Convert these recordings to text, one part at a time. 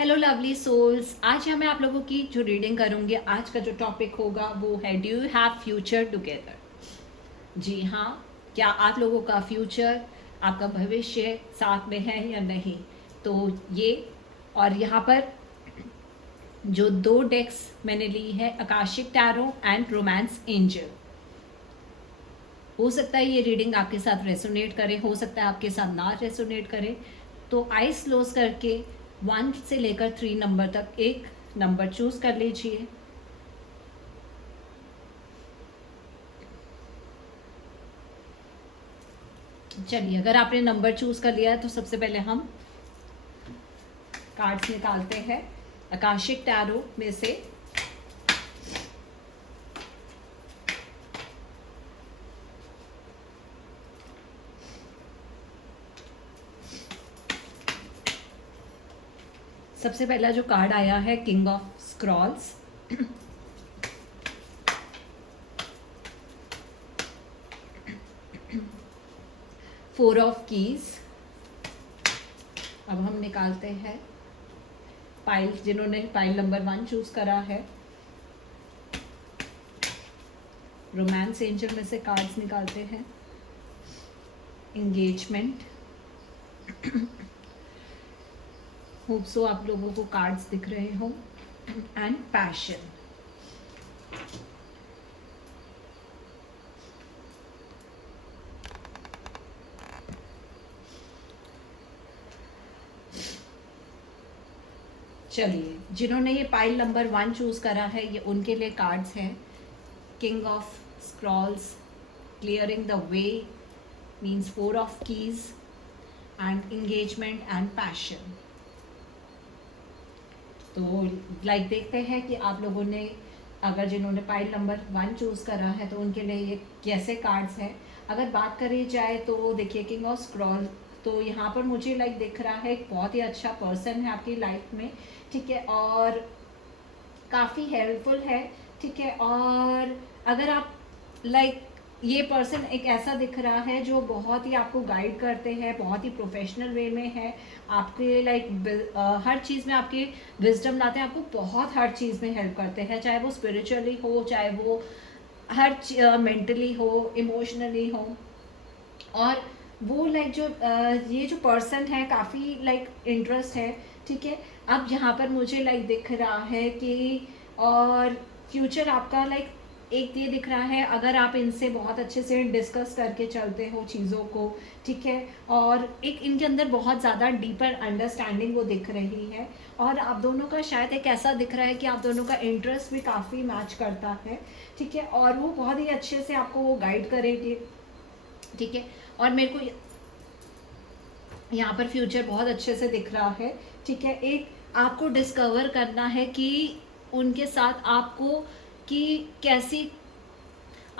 Hello lovely souls. आज मैं आप लोगों की जो रीडिंग करूंगी, आज का जो टॉपिक होगा वो है do you have future together. जी हाँ, क्या आप लोगों का फ्यूचर, आपका भविष्य साथ में है या नहीं। तो ये, और यहाँ पर जो दो डेक्स मैंने ली है, Akashic tarot and romance angel. हो सकता है ये रीडिंग आपके साथ रेसोनेट करे, हो सकता है आपके साथ ना रेसोनेट करे। तो आइस क्लोज करके 1 से लेकर 3 नंबर तक एक नंबर चूज कर लीजिए। चलिए, अगर आपने नंबर चूज कर लिया है तो सबसे पहले हम कार्ड्स निकालते हैं आकाशिक टैरो में से। सबसे पहला जो कार्ड आया है king of Scrolls. Four of keys. अब हम निकालते हैं पाइल, जिन्होंने पाइल नंबर 1 चूज करा है। रोमांस एंजल में से कार्ड्स निकालते हैं। एंगेजमेंट। होप सो आप लोगों को कार्ड्स दिख रहे हो। And passion. चलिए, जिन्होंने ये पाइल नंबर 1 चूज करा है, ये उनके लिए कार्ड्स हैं। King of Scrolls, clearing the way means 4 of keys and engagement and passion. तो लाइक देखते हैं कि आप लोगों ने, अगर जिन्होंने पाइल नंबर 1 चूज करा है तो उनके लिए ये कैसे कार्ड्स हैं। अगर बात करी जाए तो देखिए, किंग ऑफ स्क्रॉल, तो यहाँ पर मुझे लाइक दिख रहा है एक बहुत ही अच्छा पर्सन है आपकी लाइफ में, ठीक है, और काफ़ी हेल्पफुल है, ठीक है। और अगर आप लाइक, ये पर्सन एक ऐसा दिख रहा है जो बहुत ही आपको गाइड करते हैं, बहुत ही प्रोफेशनल वे में है आपके, लाइक हर चीज़ में आपकी विजडम लाते हैं, आपको बहुत हर चीज़ में हेल्प करते हैं, चाहे वो स्पिरिचुअली हो, चाहे वो हर मेंटली हो, इमोशनली हो। और वो लाइक जो ये जो पर्सन है काफ़ी लाइक इंटरेस्ट है, ठीक है। अब यहाँ पर मुझे लाइक दिख रहा है कि और फ्यूचर आपका लाइक एक ये दिख रहा है, अगर आप इनसे बहुत अच्छे से डिस्कस करके चलते हो चीज़ों को, ठीक है, और एक इनके अंदर बहुत ज़्यादा डीपर अंडरस्टैंडिंग वो दिख रही है। और आप दोनों का शायद एक ऐसा दिख रहा है कि आप दोनों का इंटरेस्ट भी काफ़ी मैच करता है, ठीक है, और वो बहुत ही अच्छे से आपको वो गाइड करेंगे, ठीक है। और मेरे को यहाँ पर फ्यूचर बहुत अच्छे से दिख रहा है, ठीक है। एक आपको डिस्कवर करना है कि उनके साथ आपको कि कैसी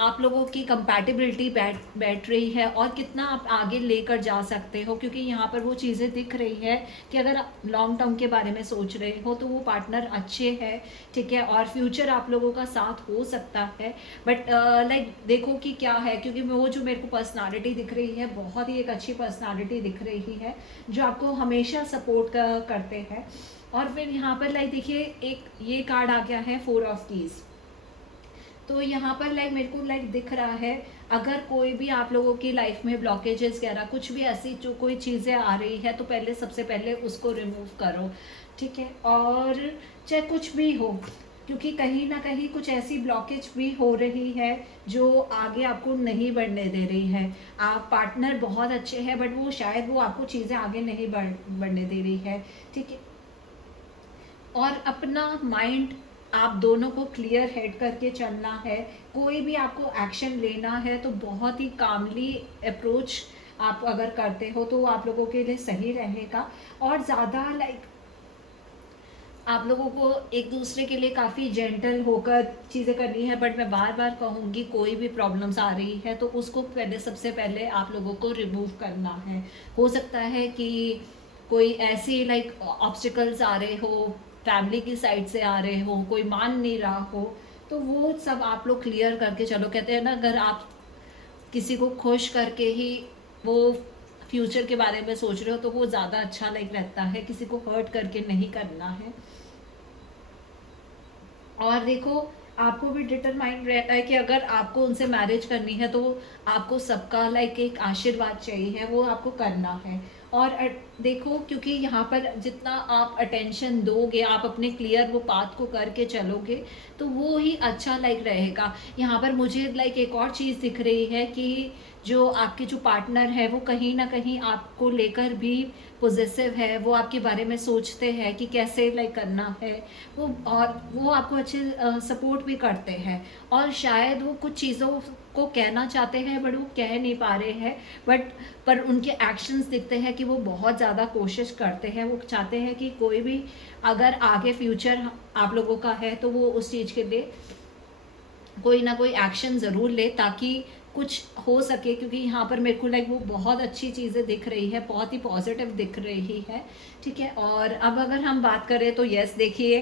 आप लोगों की कंपैटिबिलिटी बैठ रही है और कितना आप आगे लेकर जा सकते हो, क्योंकि यहाँ पर वो चीज़ें दिख रही है कि अगर आप लॉन्ग टर्म के बारे में सोच रहे हो तो वो पार्टनर अच्छे हैं, ठीक है, और फ्यूचर आप लोगों का साथ हो सकता है। बट लाइक देखो कि क्या है, क्योंकि वो जो मेरे को पर्सनालिटी दिख रही है, बहुत ही एक अच्छी पर्सनालिटी दिख रही है जो आपको हमेशा सपोर्ट करते हैं। और फिर यहाँ पर लाइक देखिए, एक ये कार्ड आ गया है 4 ऑफ कीज। तो यहाँ पर लाइक मेरे को लाइक दिख रहा है, अगर कोई भी आप लोगों की लाइफ में ब्लॉकेजेस वगैरह कुछ भी ऐसी जो कोई चीज़ें आ रही है, तो पहले सबसे पहले उसको रिमूव करो, ठीक है। और चाहे कुछ भी हो, क्योंकि कहीं ना कहीं कुछ ऐसी ब्लॉकेज भी हो रही है जो आगे आपको नहीं बढ़ने दे रही है। आप पार्टनर बहुत अच्छे हैं बट वो शायद वो आपको चीज़ें आगे नहीं बढ़ने दे रही है, ठीक है। और अपना माइंड आप दोनों को क्लियर हेड करके चलना है। कोई भी आपको एक्शन लेना है तो बहुत ही कामली अप्रोच आप अगर करते हो तो आप लोगों के लिए सही रहेगा। और ज़्यादा लाइक आप लोगों को एक दूसरे के लिए काफ़ी जेंटल होकर चीज़ें करनी है। बट मैं बार बार कहूँगी, कोई भी प्रॉब्लम्स आ रही है तो उसको पहले सबसे पहले आप लोगों को रिमूव करना है। हो सकता है कि कोई ऐसी लाइक ऑब्स्टिकल्स आ रहे हो, फैमिली की साइड से आ रहे हो, कोई मान नहीं रहा हो, तो वो सब आप लोग क्लियर करके चलो। कहते हैं ना, अगर आप किसी को खुश करके ही वो फ्यूचर के बारे में सोच रहे हो तो वो ज़्यादा अच्छा लाइक रहता है, किसी को हर्ट करके नहीं करना है। और देखो आपको भी डिटरमाइंड रहता है कि अगर आपको उनसे मैरिज करनी है तो आपको सबका लाइक एक आशीर्वाद चाहिए, वो आपको करना है। और देखो क्योंकि यहाँ पर जितना आप अटेंशन दोगे, आप अपने क्लियर वो पाथ को करके चलोगे तो वो ही अच्छा लाइक रहेगा। यहाँ पर मुझे लाइक एक और चीज़ दिख रही है कि जो आपके जो पार्टनर है वो कहीं ना कहीं आपको लेकर भी पॉजिटिव है, वो आपके बारे में सोचते हैं कि कैसे लाइक करना है वो, और वो आपको अच्छे सपोर्ट भी करते हैं। और शायद वो कुछ चीज़ों को कहना चाहते हैं बट वो कह नहीं पा रहे हैं, बट पर उनके एक्शंस दिखते हैं कि वो बहुत ज़्यादा कोशिश करते हैं। वो चाहते हैं कि कोई भी अगर आगे फ्यूचर आप लोगों का है तो वो उस चीज़ के लिए कोई ना कोई एक्शन ज़रूर ले ताकि कुछ हो सके। क्योंकि यहाँ पर मेरे को लाइक वो बहुत अच्छी चीज़ें दिख रही है, बहुत ही पॉजिटिव दिख रही है। ठीक है, और अब अगर हम बात करें तो यस देखिए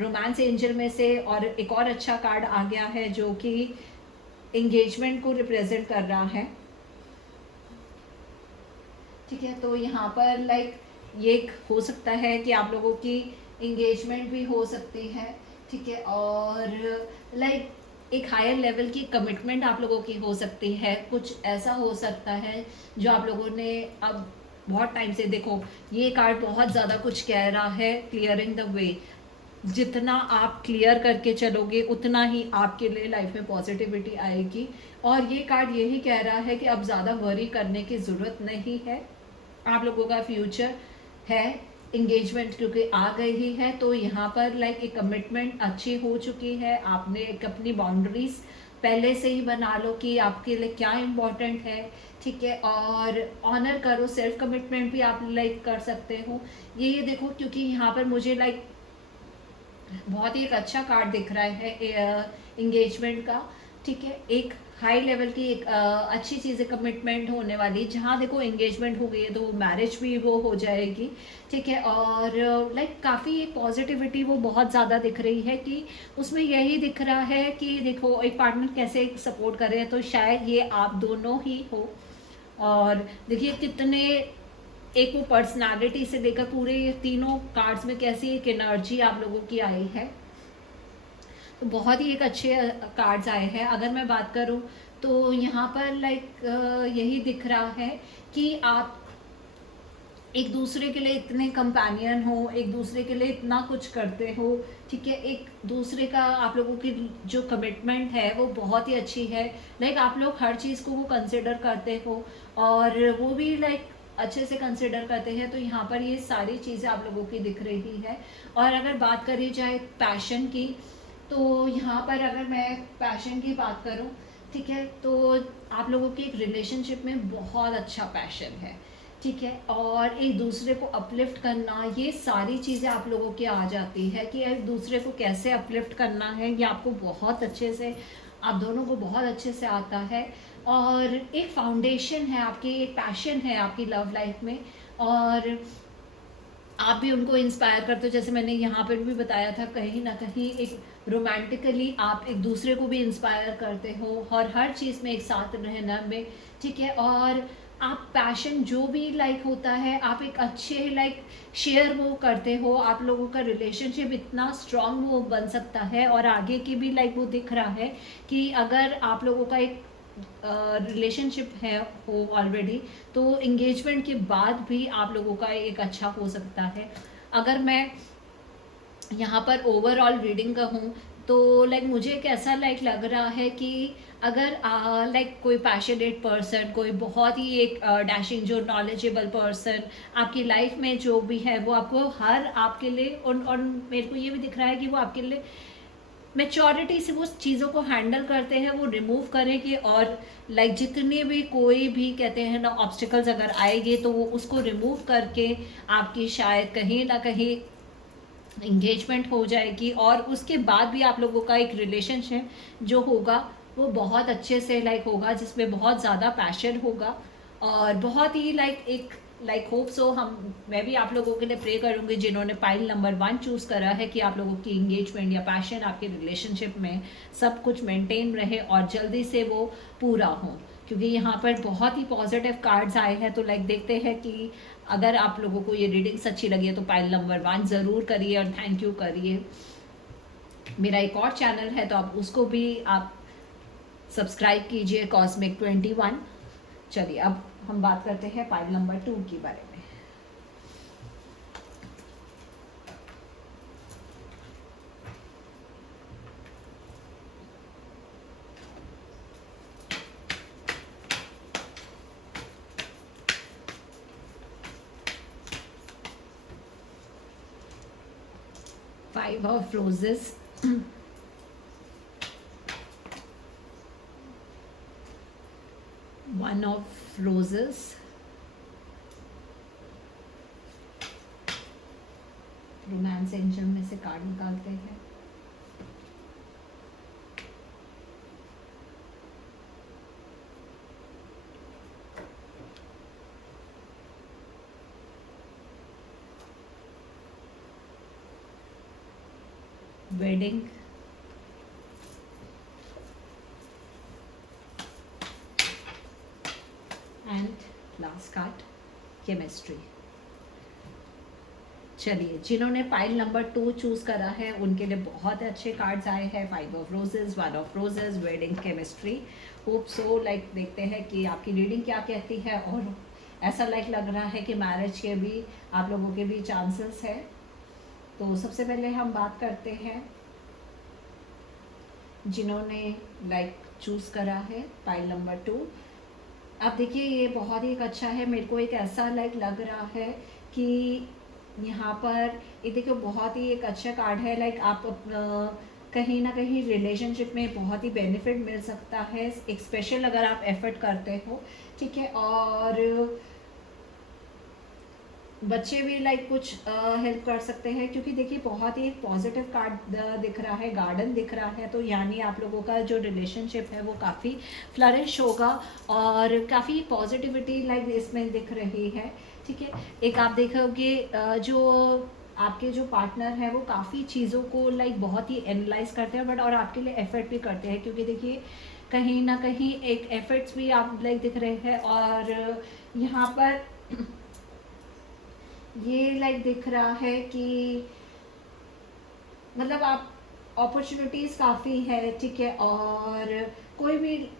रोमांस एंजल में से और एक और अच्छा कार्ड आ गया है जो कि एंगेजमेंट को रिप्रेजेंट कर रहा है। ठीक है, तो यहाँ पर लाइक ये हो सकता है कि आप लोगों की एंगेजमेंट भी हो सकती है। ठीक है, और लाइक एक हायर लेवल की कमिटमेंट आप लोगों की हो सकती है। कुछ ऐसा हो सकता है जो आप लोगों ने अब बहुत टाइम से, देखो ये कार्ड बहुत ज़्यादा कुछ कह रहा है, क्लियरिंग द वे। जितना आप क्लियर करके चलोगे उतना ही आपके लिए लाइफ में पॉजिटिविटी आएगी। और ये कार्ड यही कह रहा है कि अब ज़्यादा वरी करने की ज़रूरत नहीं है। आप लोगों का फ्यूचर है, इंगेजमेंट क्योंकि आ गई ही है तो यहाँ पर लाइक एक कमिटमेंट अच्छी हो चुकी है। आपने एक अपनी बाउंड्रीज पहले से ही बना लो कि आपके लिए क्या इम्पोर्टेंट है। ठीक है, और ऑनर करो, सेल्फ कमिटमेंट भी आप लाइक कर सकते हो। ये देखो क्योंकि यहाँ पर मुझे लाइक बहुत ही एक अच्छा कार्ड दिख रहा है इंगेजमेंट का। ठीक है, एक हाई लेवल की एक अच्छी चीज़ है, कमिटमेंट होने वाली। जहाँ देखो एंगेजमेंट हो गई है तो मैरिज भी वो हो जाएगी। ठीक है, और लाइक काफ़ी पॉजिटिविटी वो बहुत ज़्यादा दिख रही है कि उसमें यही दिख रहा है कि देखो एक पार्टनर कैसे सपोर्ट कर रहे हैं, तो शायद ये आप दोनों ही हो। और देखिए कितने एक वो पर्सनालिटी से लेकर पूरे ये तीनों कार्ड्स में कैसी एक एनर्जी आप लोगों की आई है, तो बहुत ही एक अच्छे कार्ड्स आए हैं। अगर मैं बात करूं तो यहाँ पर लाइक यही दिख रहा है कि आप एक दूसरे के लिए इतने कंपेनियन हो, एक दूसरे के लिए इतना कुछ करते हो। ठीक है, एक दूसरे का आप लोगों की जो कमिटमेंट है वो बहुत ही अच्छी है। लाइक आप लोग हर चीज़ को वो कंसिडर करते हो और वो भी लाइक अच्छे से कंसिडर करते हैं। तो यहाँ पर ये सारी चीज़ें आप लोगों की दिख रही है। और अगर बात करी जाए पैशन की तो यहाँ पर अगर मैं पैशन की बात करूँ, ठीक है, तो आप लोगों के एक रिलेशनशिप में बहुत अच्छा पैशन है। ठीक है, और एक दूसरे को अपलिफ्ट करना, ये सारी चीज़ें आप लोगों की आ जाती है कि एक दूसरे को कैसे अपलिफ्ट करना है, ये आपको बहुत अच्छे से, आप दोनों को बहुत अच्छे से आता है। और एक फाउंडेशन है आपकी, एक पैशन है आपकी लव लाइफ में, और आप भी उनको इंस्पायर करते हो। जैसे मैंने यहाँ पर भी बताया था, कहीं ना कहीं एक रोमांटिकली आप एक दूसरे को भी इंस्पायर करते हो और हर चीज़ में एक साथ रहना में। ठीक है, और आप पैशन जो भी लाइक होता है आप एक अच्छे लाइक शेयर वो करते हो। आप लोगों का रिलेशनशिप इतना स्ट्रांग वो बन सकता है और आगे की भी लाइक वो दिख रहा है कि अगर आप लोगों का एक रिलेशनशिप है हो ऑलरेडी तो एंगेजमेंट के बाद भी आप लोगों का एक अच्छा हो सकता है। अगर मैं यहाँ पर ओवरऑल रीडिंग कहूँ तो लाइक मुझे एक ऐसा लाइक लग रहा है कि अगर लाइक कोई पैशनेट पर्सन, कोई बहुत ही एक डैशिंग जो नॉलेजेबल पर्सन आपकी लाइफ में जो भी है वो आपको हर आपके लिए, और मेरे को ये भी दिख रहा है कि वो आपके लिए मैच्योरिटी से वो चीज़ों को हैंडल करते हैं, वो रिमूव करेंगे। और लाइक जितने भी कोई भी कहते हैं ना ऑब्स्टिकल्स अगर आएंगे तो वो उसको रिमूव करके आपकी शायद कहीं ना कहीं इंगेजमेंट हो जाएगी। और उसके बाद भी आप लोगों का एक रिलेशनशिप जो होगा वो बहुत अच्छे से लाइक होगा, जिसमें बहुत ज़्यादा पैशन होगा और बहुत ही लाइक एक लाइक होप सो मैं भी आप लोगों के लिए प्रे करूँगी जिन्होंने पाइल नंबर 1 चूज़ करा है कि आप लोगों की इंगेजमेंट या पैशन आपके रिलेशनशिप में सब कुछ मेंटेन रहे और जल्दी से वो पूरा हो। क्योंकि यहाँ पर बहुत ही पॉजिटिव कार्ड्स आए हैं। तो लाइक देखते हैं कि अगर आप लोगों को ये रीडिंग्स अच्छी लगी है तो पाइल नंबर 1 ज़रूर करिए और थैंक यू करिए। मेरा एक और चैनल है तो आप उसको भी आप सब्सक्राइब कीजिए, कॉस्मिक 21। चलिए अब हम बात करते हैं पाइल नंबर 2 के बारे में। Five of roses, one of roses, romance angel में से कार्ड निकालते हैं। Wedding, and last card chemistry. चलिए जिन्होंने पाइल नंबर 2 चूज करा है उनके लिए बहुत अच्छे कार्ड्स आए हैं। 5 of roses, 1 of roses, wedding, chemistry. Hope so like देखते हैं कि आपकी रीडिंग क्या कहती है। और ऐसा लाइक लग रहा है कि मैरिज के भी आप लोगों के भी चांसेस है। तो सबसे पहले हम बात करते हैं जिन्होंने लाइक चूज करा है पाइल नंबर 2। अब देखिए ये बहुत ही एक अच्छा है। मेरे को एक ऐसा लाइक लग रहा है कि यहाँ पर ये देखो बहुत ही एक अच्छा कार्ड है। लाइक आप कहीं ना कहीं रिलेशनशिप में बहुत ही बेनिफिट मिल सकता है, एक स्पेशल अगर आप एफर्ट करते हो, ठीक है। और बच्चे भी लाइक कुछ हेल्प कर सकते हैं, क्योंकि देखिए बहुत ही एक पॉजिटिव कार्ड दिख रहा है, गार्डन दिख रहा है। तो यानी आप लोगों का जो रिलेशनशिप है वो काफ़ी फ्लरिश होगा और काफ़ी पॉजिटिविटी लाइक इसमें दिख रही है, ठीक है। एक आप देखोगे जो आपके जो पार्टनर है वो काफ़ी चीज़ों को लाइक बहुत ही एनालाइज करते हैं बट और आपके लिए एफर्ट भी करते हैं, क्योंकि देखिए कहीं ना कहीं एक एफर्ट्स भी आप लाइक दिख रहे हैं। और यहाँ पर ये लाइक दिख रहा है कि मतलब आप अपॉर्चुनिटीज़ काफ़ी है, ठीक है। और कोई भी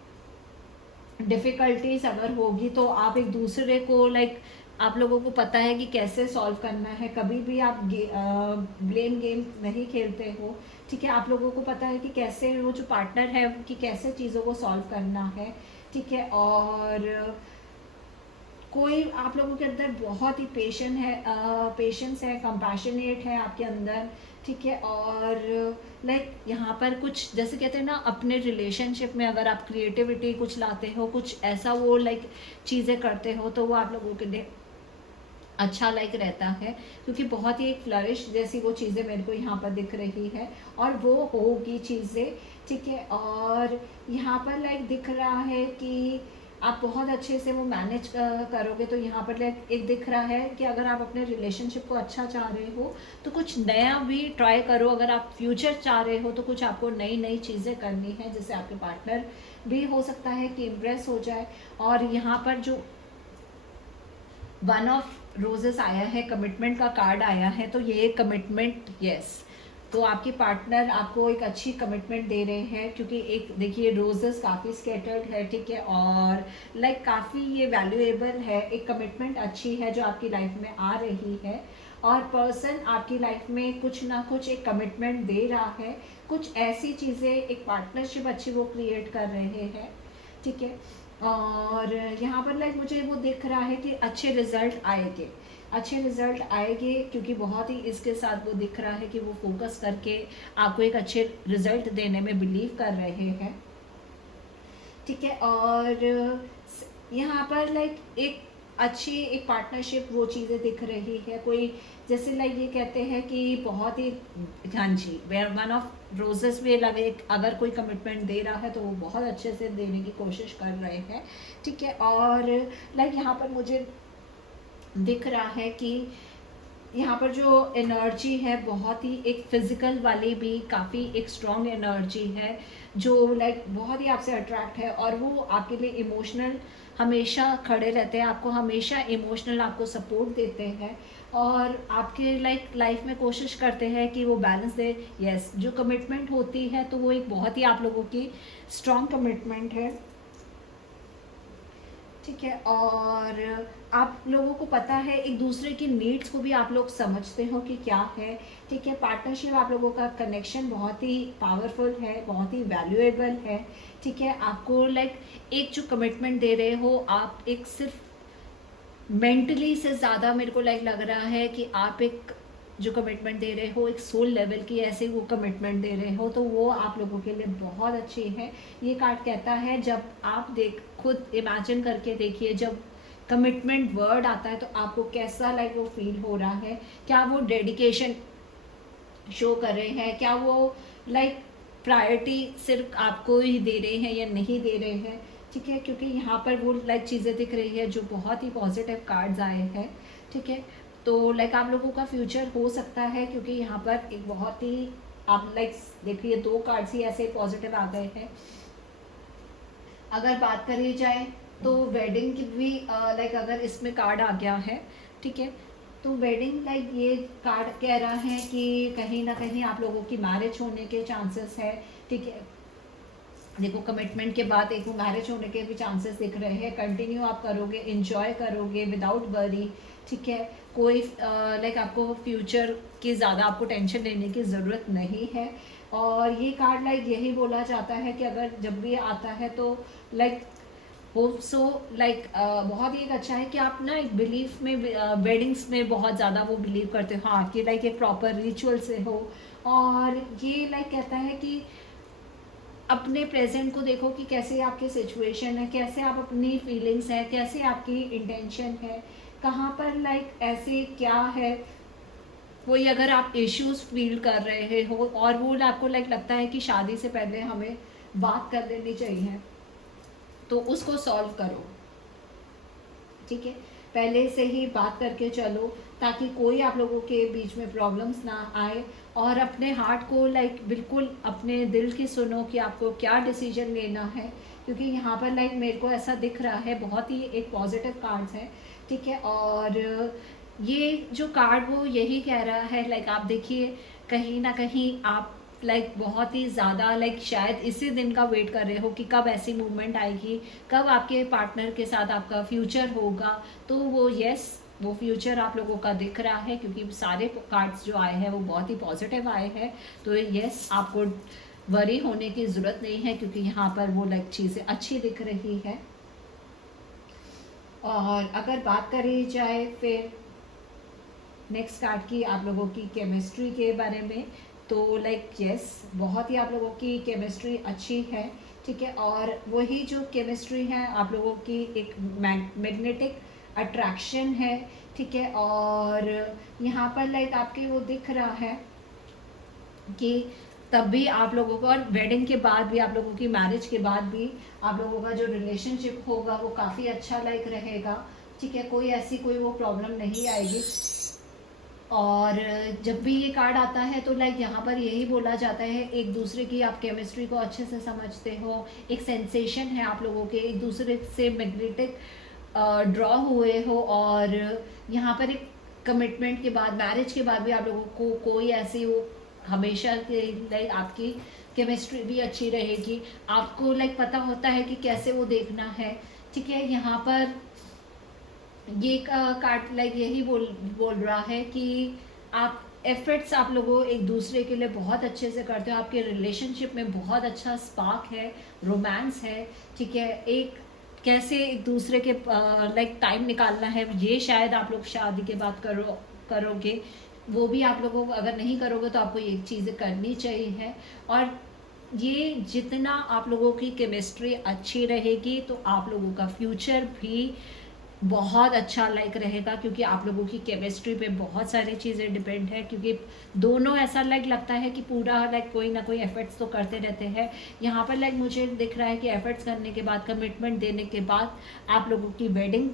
डिफ़िकल्टीज अगर होगी तो आप एक दूसरे को लाइक आप लोगों को पता है कि कैसे सॉल्व करना है। कभी भी आप ब्लेम गेम नहीं खेलते हो, ठीक है। आप लोगों को पता है कि कैसे वो जो पार्टनर है कि कैसे चीज़ों को सॉल्व करना है, ठीक है। और कोई आप लोगों के अंदर बहुत ही पेशेंस है, कंपैशनेट है आपके अंदर, ठीक है। और लाइक यहाँ पर कुछ जैसे कहते हैं ना, अपने रिलेशनशिप में अगर आप क्रिएटिविटी कुछ लाते हो, कुछ ऐसा वो लाइक चीज़ें करते हो तो वो आप लोगों के लिए अच्छा लाइक रहता है, क्योंकि बहुत ही एक फ्लरिश जैसी वो चीज़ें मेरे को यहाँ पर दिख रही है और वो होगी चीज़ें, ठीक है। और यहाँ पर लाइक दिख रहा है कि आप बहुत अच्छे से वो मैनेज करोगे। तो यहाँ पर लाइक एक दिख रहा है कि अगर आप अपने रिलेशनशिप को अच्छा चाह रहे हो तो कुछ नया भी ट्राई करो। अगर आप फ्यूचर चाह रहे हो तो कुछ आपको नई नई चीज़ें करनी है, जिससे आपके पार्टनर भी हो सकता है कि इम्प्रेस हो जाए। और यहाँ पर जो 1 ऑफ रोजेस आया है, कमिटमेंट का कार्ड आया है, तो ये कमिटमेंट, यस, तो आपके पार्टनर आपको एक अच्छी कमिटमेंट दे रहे हैं, क्योंकि एक देखिए रोजेस काफ़ी स्कैटर्ड है, ठीक है। और लाइक काफ़ी ये वैल्यूएबल है, एक कमिटमेंट अच्छी है जो आपकी लाइफ में आ रही है। और पर्सन आपकी लाइफ में कुछ ना कुछ एक कमिटमेंट दे रहा है, कुछ ऐसी चीज़ें एक पार्टनरशिप अच्छी वो क्रिएट कर रहे हैं, ठीक है। और यहाँ पर लाइक मुझे वो दिख रहा है कि अच्छे रिजल्ट आएंगे, क्योंकि बहुत ही इसके साथ वो दिख रहा है कि वो फोकस करके आपको एक अच्छे रिजल्ट देने में बिलीव कर रहे हैं, ठीक है। और यहाँ पर लाइक एक अच्छी एक पार्टनरशिप वो चीज़ें दिख रही है। कोई जैसे लाइक ये कहते हैं कि बहुत ही, हाँ जी, 1 ऑफ रोजेस में लगे अगर कोई कमिटमेंट दे रहा है तो वो बहुत अच्छे से देने की कोशिश कर रहे हैं, ठीक है। और लाइक यहाँ पर मुझे दिख रहा है कि यहाँ पर जो एनर्जी है बहुत ही एक फिजिकल वाली भी काफ़ी एक स्ट्रॉन्ग एनर्जी है, जो लाइक बहुत ही आपसे अट्रैक्ट है, और वो आपके लिए इमोशनल हमेशा खड़े रहते हैं, आपको हमेशा इमोशनल आपको सपोर्ट देते हैं, और आपके लाइक लाइफ में कोशिश करते हैं कि वो बैलेंस दे। यस, जो कमिटमेंट होती है तो वो एक बहुत ही आप लोगों की स्ट्रॉन्ग कमिटमेंट है, ठीक है। और आप लोगों को पता है एक दूसरे की नीड्स को भी आप लोग समझते हो कि क्या है, ठीक है। पार्टनरशिप आप लोगों का कनेक्शन बहुत ही पावरफुल है, बहुत ही वैल्यूएबल है, ठीक है। आपको लाइक एक जो कमिटमेंट दे रहे हो आप एक सिर्फ मेंटली से ज़्यादा मेरे को लाइक लग रहा है कि आप एक जो कमिटमेंट दे रहे हो एक सोल लेवल की ऐसे वो कमिटमेंट दे रहे हो, तो वो आप लोगों के लिए बहुत अच्छी है। ये कार्ड कहता है जब आप देख खुद इमेजिन करके देखिए, जब कमिटमेंट वर्ड आता है तो आपको कैसा लाइक वो फील हो रहा है, क्या वो डेडिकेशन शो कर रहे हैं, क्या वो लाइक प्रायोरिटी सिर्फ आपको ही दे रहे हैं या नहीं दे रहे हैं, ठीक है। क्योंकि यहाँ पर वो लाइक चीज़ें दिख रही है जो बहुत ही पॉजिटिव कार्ड्स आए हैं, ठीक है। तो लाइक आप लोगों का फ्यूचर हो सकता है, क्योंकि यहाँ पर एक बहुत ही आप लाइक देखिए 2 कार्ड्स ही ऐसे पॉजिटिव आ गए हैं। अगर बात करी जाए तो वेडिंग की भी लाइक अगर इसमें कार्ड आ गया है, ठीक है, तो वेडिंग लाइक ये कार्ड कह रहा है कि कहीं ना कहीं आप लोगों की मैरिज होने के चांसेस है, ठीक है। देखो कमिटमेंट के बाद एक मैरिज होने के भी चांसेस दिख रहे हैं, कंटिन्यू आप करोगे, इंजॉय करोगे विदाउट वरी, ठीक है। कोई लाइक आपको फ्यूचर की ज़्यादा आपको टेंशन लेने की ज़रूरत नहीं है। और ये कार्ड लाइक यही बोला जाता है कि अगर जब भी आता है तो लाइक होप सो लाइक बहुत ही एक अच्छा है कि आप ना एक बिलीफ में वेडिंग्स में बहुत ज़्यादा वो बिलीव करते हो, हाँ, कि लाइक एक प्रॉपर रिचुअल से हो। और ये लाइक कहता है कि अपने प्रेजेंट को देखो कि कैसे आपकी सिचुएशन है, कैसे आप अपनी फीलिंग्स है, कैसे आपकी इंटेंशन है, कहाँ पर लाइक ऐसे क्या है, कोई अगर आप इश्यूज फील कर रहे हो और वो आपको लाइक लगता है कि शादी से पहले हमें बात कर लेनी चाहिए, तो उसको सॉल्व करो, ठीक है। पहले से ही बात करके चलो ताकि कोई आप लोगों के बीच में प्रॉब्लम्स ना आए, और अपने हार्ट को लाइक बिल्कुल अपने दिल की सुनो कि आपको क्या डिसीजन लेना है, क्योंकि यहाँ पर लाइक मेरे को ऐसा दिख रहा है बहुत ही एक पॉजिटिव कार्ड्स है, ठीक है। और ये जो कार्ड वो यही कह रहा है लाइक आप देखिए कहीं ना कहीं आप लाइक बहुत ही ज़्यादा लाइक शायद इसी दिन का वेट कर रहे हो कि कब ऐसी मूवमेंट आएगी, कब आपके पार्टनर के साथ आपका फ्यूचर होगा। तो वो यस, वो फ्यूचर आप लोगों का दिख रहा है, क्योंकि सारे कार्ड्स जो आए हैं वो बहुत ही पॉजिटिव आए हैं। तो यस, आपको वरी होने की ज़रूरत नहीं है, क्योंकि यहाँ पर वो लाइक चीज़ें अच्छी दिख रही है। और अगर बात करी जाए फिर नेक्स्ट कार्ड की आप लोगों की केमिस्ट्री के बारे में, तो लाइक यस, बहुत ही आप लोगों की केमिस्ट्री अच्छी है, ठीक है। और वही जो केमिस्ट्री है आप लोगों की एक मैग्नेटिक अट्रैक्शन है, ठीक है। और यहाँ पर लाइक आपके वो दिख रहा है कि तब भी आप लोगों को, और वेडिंग के बाद भी आप लोगों की मैरिज के बाद भी आप लोगों का जो रिलेशनशिप होगा वो काफ़ी अच्छा लाइक रहेगा, ठीक है। कोई ऐसी कोई वो प्रॉब्लम नहीं आएगी। और जब भी ये कार्ड आता है तो लाइक यहाँ पर यही बोला जाता है एक दूसरे की आप केमिस्ट्री को अच्छे से समझते हो, एक सेंसेशन है आप लोगों के, एक दूसरे से मैग्नेटिक ड्रॉ हुए हो। और यहाँ पर एक कमिटमेंट के बाद, मैरिज के बाद भी आप लोगों को कोई ऐसी वो हमेशा के लाइक आपकी केमिस्ट्री भी अच्छी रहेगी, आपको लाइक पता होता है कि कैसे वो देखना है, ठीक है। यहाँ पर ये कार्ड लाइक यही बोल रहा है कि आप एफर्ट्स आप लोगों एक दूसरे के लिए बहुत अच्छे से करते हो, आपके रिलेशनशिप में बहुत अच्छा स्पार्क है, रोमांस है, ठीक है। एक कैसे एक दूसरे के लाइक टाइम निकालना है, ये शायद आप लोग शादी के बाद करोगे, वो भी आप लोगों को अगर नहीं करोगे तो आपको ये चीज़ें करनी चाहिए। और ये जितना आप लोगों की केमिस्ट्री अच्छी रहेगी तो आप लोगों का फ्यूचर भी बहुत अच्छा लाइक रहेगा, क्योंकि आप लोगों की केमिस्ट्री पे बहुत सारी चीज़ें डिपेंड है, क्योंकि दोनों ऐसा लाइक लगता है कि पूरा लाइक कोई ना कोई एफर्ट्स तो करते रहते हैं। यहाँ पर लाइक मुझे दिख रहा है कि एफर्ट्स करने के बाद, कमिटमेंट देने के बाद आप लोगों की वेडिंग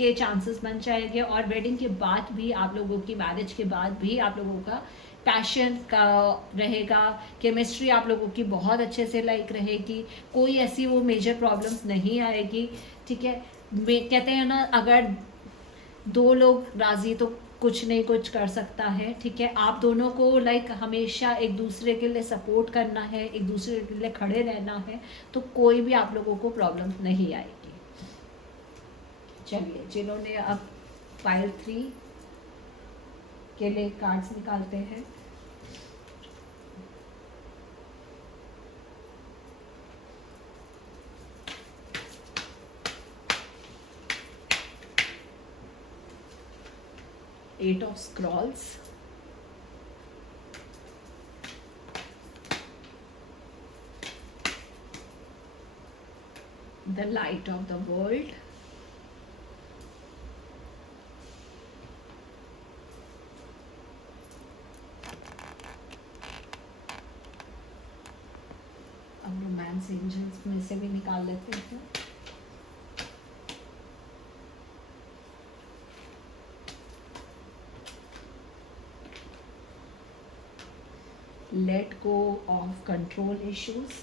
के चांसेस बन जाएंगे, और वेडिंग के बाद भी आप लोगों की, मैरिज के बाद भी आप लोगों का पैशन का रहेगा, केमिस्ट्री आप लोगों की बहुत अच्छे से लाइक रहेगी, कोई ऐसी वो मेजर प्रॉब्लम्स नहीं आएगी, ठीक है। कहते हैं ना, अगर दो लोग राजी तो कुछ नहीं कुछ कर सकता है, ठीक है। आप दोनों को लाइक हमेशा एक दूसरे के लिए सपोर्ट करना है, एक दूसरे के लिए खड़े रहना है, तो कोई भी आप लोगों को प्रॉब्लम नहीं आएगी। चलिए, जिन्होंने अब पाइल 3 के लिए कार्ड्स निकालते हैं। Eight of Scrolls, the Light of the World, अब रोमांस एंजल्स में से भी निकाल लेते हैं। Let go of control issues,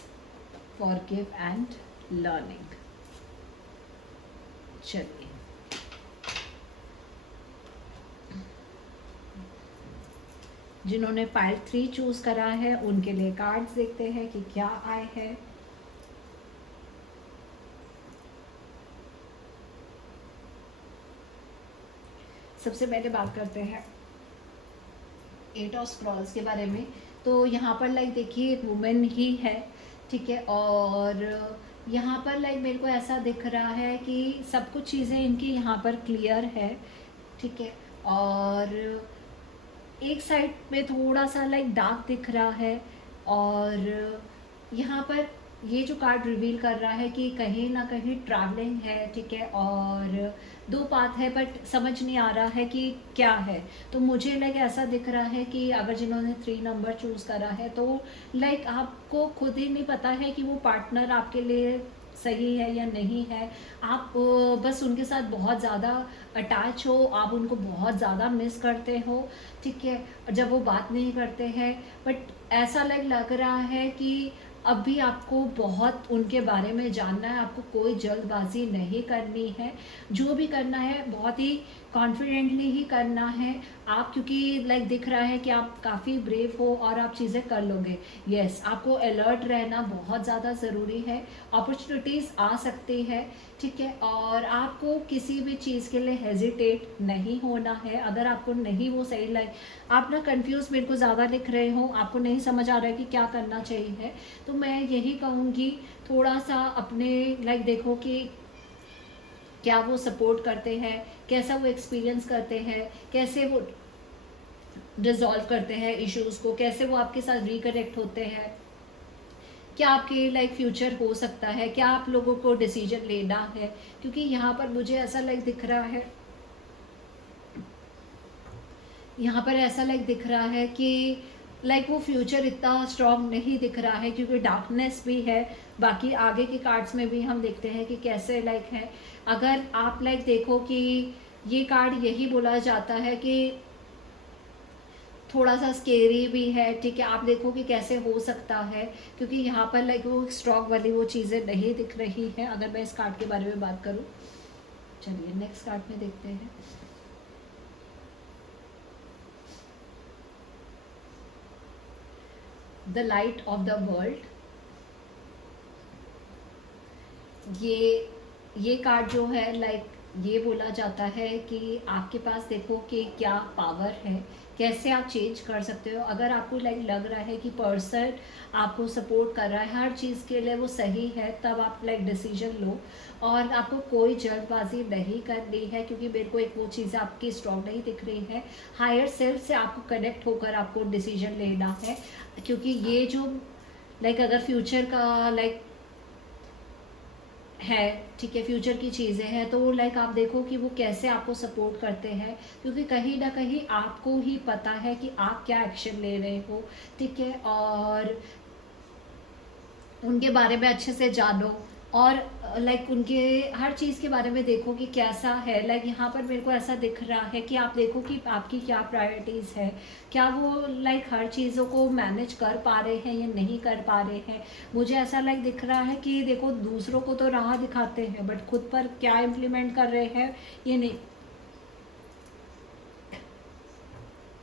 forgive and learning। चलिए, जिन्होंने पाइल 3 चूज करा है उनके लिए कार्ड्स देखते हैं कि क्या आए हैं। सबसे पहले बात करते हैं 8 ऑफ स्क्रॉल्स के बारे में। तो यहाँ पर लाइक देखिए, एक वुमेन ही है, ठीक है, और यहाँ पर लाइक मेरे को ऐसा दिख रहा है कि सब कुछ चीज़ें इनकी यहाँ पर क्लियर है, ठीक है, और एक साइड में थोड़ा सा लाइक डार्क दिख रहा है, और यहाँ पर ये जो कार्ड रिवील कर रहा है कि कहीं ना कहीं ट्रैवलिंग है, ठीक है, और 2 पाथ है बट समझ नहीं आ रहा है कि क्या है। तो मुझे लाइक ऐसा दिख रहा है कि अगर जिन्होंने 3 नंबर चूज करा है तो लाइक आपको खुद ही नहीं पता है कि वो पार्टनर आपके लिए सही है या नहीं है। आप बस उनके साथ बहुत ज़्यादा अटैच हो, आप उनको बहुत ज़्यादा मिस करते हो, ठीक है, और जब वो बात नहीं करते हैं, बट ऐसा लग रहा है कि अभी आपको बहुत उनके बारे में जानना है, आपको कोई जल्दबाजी नहीं करनी है, जो भी करना है बहुत ही कॉन्फिडेंटली ही करना है आप, क्योंकि लाइक दिख रहा है कि आप काफ़ी ब्रेव हो और आप चीज़ें कर लोगे। यस, आपको अलर्ट रहना बहुत ज़्यादा ज़रूरी है, अपॉर्चुनिटीज़ आ सकती है, ठीक है, और आपको किसी भी चीज़ के लिए हेजिटेट नहीं होना है। अगर आपको नहीं वो सही लगे, आप ना कंफ्यूज मेरे को ज़्यादा दिख रहे हो, आपको नहीं समझ आ रहा है कि क्या करना चाहिए, तो मैं यही कहूँगी थोड़ा सा अपने लाइक देखो कि क्या वो सपोर्ट करते हैं, कैसा वो एक्सपीरियंस करते हैं, कैसे वो रिजॉल्व करते हैं इश्यूज़ को, कैसे वो आपके साथ रिकनेक्ट होते हैं, क्या आपके लाइक फ्यूचर हो सकता है, क्या आप लोगों को डिसीजन लेना है, क्योंकि यहाँ पर मुझे ऐसा लाइक दिख रहा है, यहाँ पर ऐसा लाइक दिख रहा है कि लाइक वो फ्यूचर इतना स्ट्रॉन्ग नहीं दिख रहा है, क्योंकि डार्कनेस भी है। बाकी आगे के कार्ड्स में भी हम देखते हैं कि कैसे लाइक है। अगर आप लाइक देखो कि ये कार्ड यही बोला जाता है कि थोड़ा सा स्केरी भी है, ठीक है, आप देखो कि कैसे हो सकता है, क्योंकि यहाँ पर लाइक वो स्ट्रॉन्ग वाली वो चीज़ें नहीं दिख रही हैं अगर मैं इस कार्ड के बारे में बात करूँ। चलिए नेक्स्ट कार्ड में देखते हैं। The light of the world. ये कार्ड जो है लाइक ये बोला जाता है कि आपके पास देखो कि क्या पावर है, कैसे आप चेंज कर सकते हो। अगर आपको लाइक लग रहा है कि पर्सन आपको सपोर्ट कर रहा है, हर चीज़ के लिए वो सही है, तब आप लाइक डिसीजन लो, और आपको कोई जल्दबाजी नहीं करनी है, क्योंकि मेरे को एक वो चीज़ आपकी स्ट्रॉन्ग नहीं दिख रही है। हायर सेल्फ से आपको कनेक्ट होकर आपको डिसीजन लेना है, क्योंकि ये जो लाइक अगर फ्यूचर का लाइक है, ठीक है, फ्यूचर की चीज़ें हैं, तो लाइक आप देखो कि वो कैसे आपको सपोर्ट करते हैं, क्योंकि कहीं ना कहीं आपको ही पता है कि आप क्या एक्शन ले रहे हो, ठीक है, और उनके बारे में अच्छे से जानो और लाइक उनके हर चीज़ के बारे में देखो कि कैसा है। लाइक यहाँ पर मेरे को ऐसा दिख रहा है कि आप देखो कि आपकी क्या प्रायोरिटीज़ है, क्या वो लाइक हर चीज़ों को मैनेज कर पा रहे हैं या नहीं कर पा रहे हैं। मुझे ऐसा लाइक दिख रहा है कि देखो दूसरों को तो राह दिखाते हैं बट खुद पर क्या इम्प्लीमेंट कर रहे हैं ये नहीं।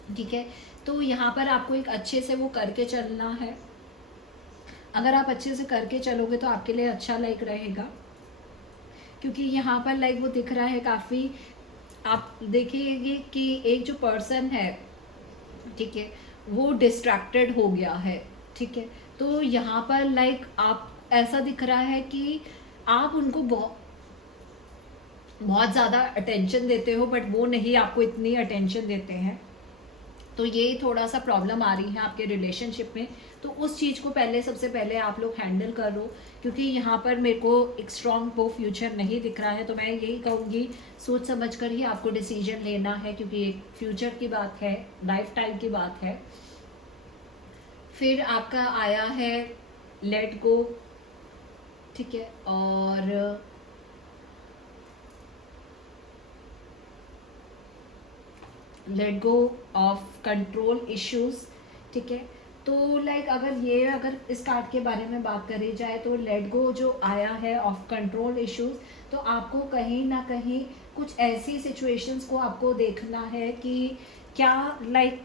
ठीक है, तो यहाँ पर आपको एक अच्छे से वो करके चलना है। अगर आप अच्छे से करके चलोगे तो आपके लिए अच्छा लाइक रहेगा, क्योंकि यहाँ पर लाइक वो दिख रहा है काफ़ी। आप देखिएगा कि एक जो पर्सन है, ठीक है, वो डिस्ट्रैक्टेड हो गया है। ठीक है, तो यहाँ पर लाइक आप ऐसा दिख रहा है कि आप उनको बहुत बहुत ज़्यादा अटेंशन देते हो बट वो नहीं आपको इतनी अटेंशन देते हैं। तो ये थोड़ा सा प्रॉब्लम आ रही है आपके रिलेशनशिप में। तो उस चीज़ को पहले सबसे पहले आप लोग हैंडल करो, क्योंकि यहाँ पर मेरे को एक स्ट्रॉन्ग वो फ्यूचर नहीं दिख रहा है। तो मैं यही कहूँगी सोच समझ कर ही आपको डिसीजन लेना है, क्योंकि एक फ्यूचर की बात है, लाइफ टाइम की बात है। फिर आपका आया है लेट गो। ठीक है, और let go of control issues. ठीक है, तो लाइक अगर इस कार्ड के बारे में बात करी जाए तो लेट गो जो आया है ऑफ कंट्रोल इश्यूज, तो आपको कहीं ना कहीं कुछ ऐसी सिचुएशंस को आपको देखना है कि क्या लाइक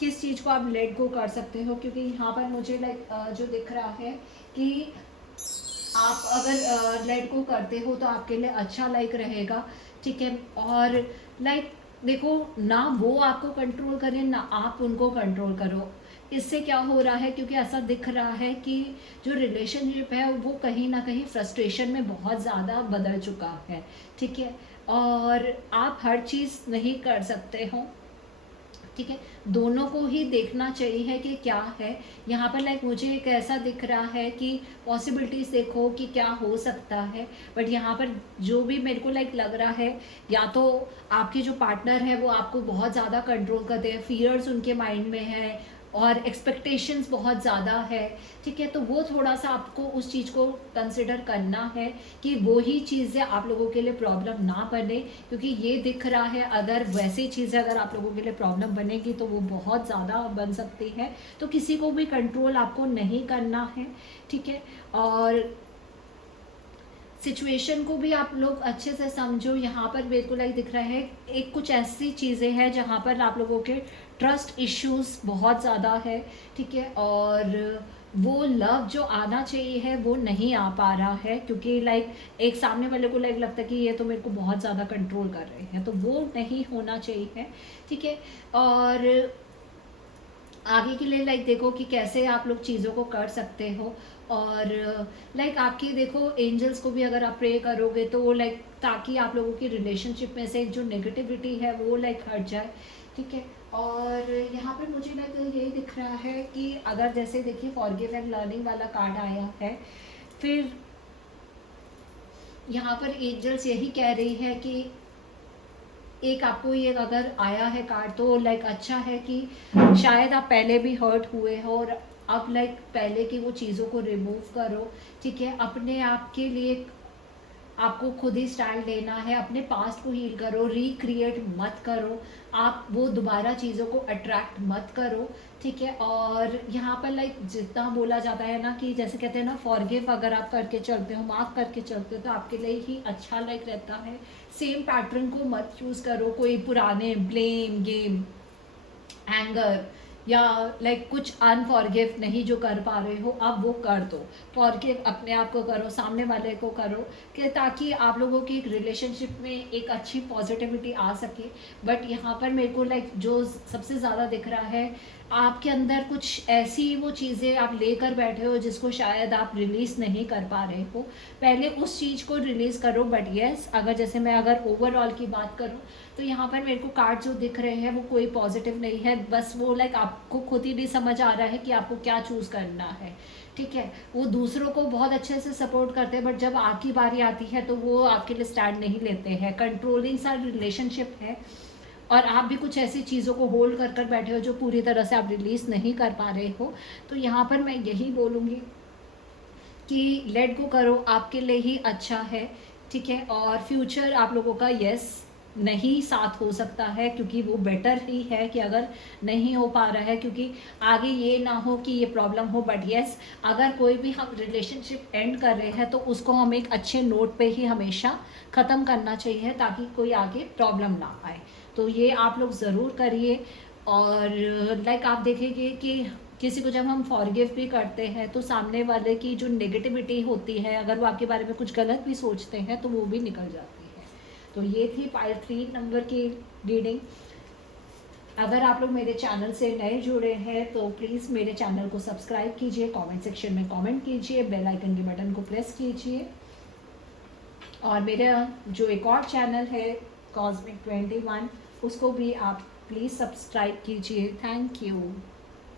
किस चीज़ को आप लेट गो कर सकते हो। क्योंकि यहाँ पर मुझे लाइक जो दिख रहा है कि आप अगर लेट गो करते हो तो आपके लिए अच्छा लाइक रहेगा। ठीक है, और लाइक देखो ना वो आपको कंट्रोल करें ना आप उनको कंट्रोल करो। इससे क्या हो रहा है, क्योंकि ऐसा दिख रहा है कि जो रिलेशनशिप है वो कहीं ना कहीं फ्रस्ट्रेशन में बहुत ज़्यादा बदल चुका है। ठीक है, और आप हर चीज़ नहीं कर सकते हो। ठीक है, दोनों को ही देखना चाहिए कि क्या है। यहाँ पर लाइक मुझे एक ऐसा दिख रहा है कि पॉसिबिलिटीज़ देखो कि क्या हो सकता है। बट यहाँ पर जो भी मेरे को लाइक लग रहा है, या तो आपके जो पार्टनर है वो आपको बहुत ज़्यादा कंट्रोल करते हैं, फियर्स उनके माइंड में है और एक्सपेक्टेशंस बहुत ज़्यादा है। ठीक है, तो वो थोड़ा सा आपको उस चीज़ को कंसिडर करना है कि वो ही चीज़ें आप लोगों के लिए प्रॉब्लम ना बने। क्योंकि ये दिख रहा है अगर वैसी चीज़ें अगर आप लोगों के लिए प्रॉब्लम बनेगी तो वो बहुत ज़्यादा बन सकती है। तो किसी को भी कंट्रोल आपको नहीं करना है। ठीक है, और सिचुएशन को भी आप लोग अच्छे से समझो। यहाँ पर मेरे को लाइक दिख रहा है एक कुछ ऐसी चीज़ें हैं जहाँ पर आप लोगों के ट्रस्ट इश्यूज बहुत ज़्यादा है। ठीक है, और वो लव जो आना चाहिए है वो नहीं आ पा रहा है, क्योंकि लाइक एक सामने वाले को लाइक लगता है कि ये तो मेरे को बहुत ज़्यादा कंट्रोल कर रहे हैं, तो वो नहीं होना चाहिए। ठीक है, और आगे के लिए लाइक देखो कि कैसे आप लोग चीज़ों को कर सकते हो। और लाइक आपकी देखो एंजल्स को भी अगर आप प्रे करोगे तो लाइक ताकि आप लोगों की रिलेशनशिप में से जो नेगेटिविटी है वो लाइक हट जाए। ठीक है, और यहाँ पर मुझे लाइक यही दिख रहा है कि अगर जैसे देखिए फॉरगिव एंड लर्निंग वाला कार्ड आया है, फिर यहाँ पर एंजल्स यही कह रही है कि एक आपको ये अगर आया है कार्ड तो लाइक अच्छा है कि शायद आप पहले भी हर्ट हुए हो और अब लाइक पहले की वो चीज़ों को रिमूव करो। ठीक है, अपने आप के लिए आपको खुद ही स्टैंड लेना है, अपने पास्ट को हील करो, रिक्रिएट मत करो, आप वो दोबारा चीज़ों को अट्रैक्ट मत करो। ठीक है, और यहाँ पर लाइक जितना बोला जाता है ना कि जैसे कहते हैं ना फॉरगिव अगर आप करके चलते हो, माफ़ करके चलते हो तो आपके लिए ही अच्छा लाइक रहता है। सेम पैटर्न को मत यूज़ करो, कोई पुराने ब्लेम गेम, एंगर या लाइक कुछ अनफॉरगिव नहीं जो कर पा रहे हो आप वो कर दो। फॉरगिव अपने आप को करो, सामने वाले को करो, कि ताकि आप लोगों की एक रिलेशनशिप में एक अच्छी पॉजिटिविटी आ सके। बट यहाँ पर मेरे को लाइक जो सबसे ज़्यादा दिख रहा है आपके अंदर कुछ ऐसी वो चीज़ें आप लेकर बैठे हो जिसको शायद आप रिलीज़ नहीं कर पा रहे हो। पहले उस चीज़ को रिलीज़ करो। बट येस, अगर जैसे मैं अगर ओवरऑल की बात करूँ तो यहाँ पर मेरे को कार्ड जो दिख रहे हैं वो कोई पॉजिटिव नहीं है। बस वो लाइक आपको खुद ही नहीं समझ आ रहा है कि आपको क्या चूज़ करना है। ठीक है, वो दूसरों को बहुत अच्छे से सपोर्ट करते हैं बट जब आपकी बारी आती है तो वो आपके लिए स्टैंड नहीं लेते हैं। कंट्रोलिंग सा रिलेशनशिप है और आप भी कुछ ऐसी चीज़ों को होल्ड कर कर बैठे हो जो पूरी तरह से आप रिलीज़ नहीं कर पा रहे हो। तो यहाँ पर मैं यही बोलूँगी कि लेट गो करो, आपके लिए ही अच्छा है, ठीक है। और फ्यूचर आप लोगों का यस नहीं साथ हो सकता है, क्योंकि वो बेटर ही है कि अगर नहीं हो पा रहा है, क्योंकि आगे ये ना हो कि ये प्रॉब्लम हो। बट यस, अगर कोई भी हम रिलेशनशिप एंड कर रहे हैं तो उसको हम एक अच्छे नोट पे ही हमेशा ख़त्म करना चाहिए, ताकि कोई आगे प्रॉब्लम ना आए। तो ये आप लोग ज़रूर करिए। और लाइक आप देखेंगे कि किसी को जब हम फॉरगिव भी करते हैं तो सामने वाले की जो नेगेटिविटी होती है, अगर वो आपके बारे में कुछ गलत भी सोचते हैं तो वो भी निकल जाती है। तो ये थी पाइल 3 नंबर की रीडिंग। अगर आप लोग मेरे चैनल से नए जुड़े हैं तो प्लीज़ मेरे चैनल को सब्सक्राइब कीजिए, कमेंट सेक्शन में कमेंट कीजिए, बेल आइकन के बटन को प्रेस कीजिए। और मेरा जो एक और चैनल है कॉस्मिक 21, उसको भी आप प्लीज़ सब्सक्राइब कीजिए। Thank you.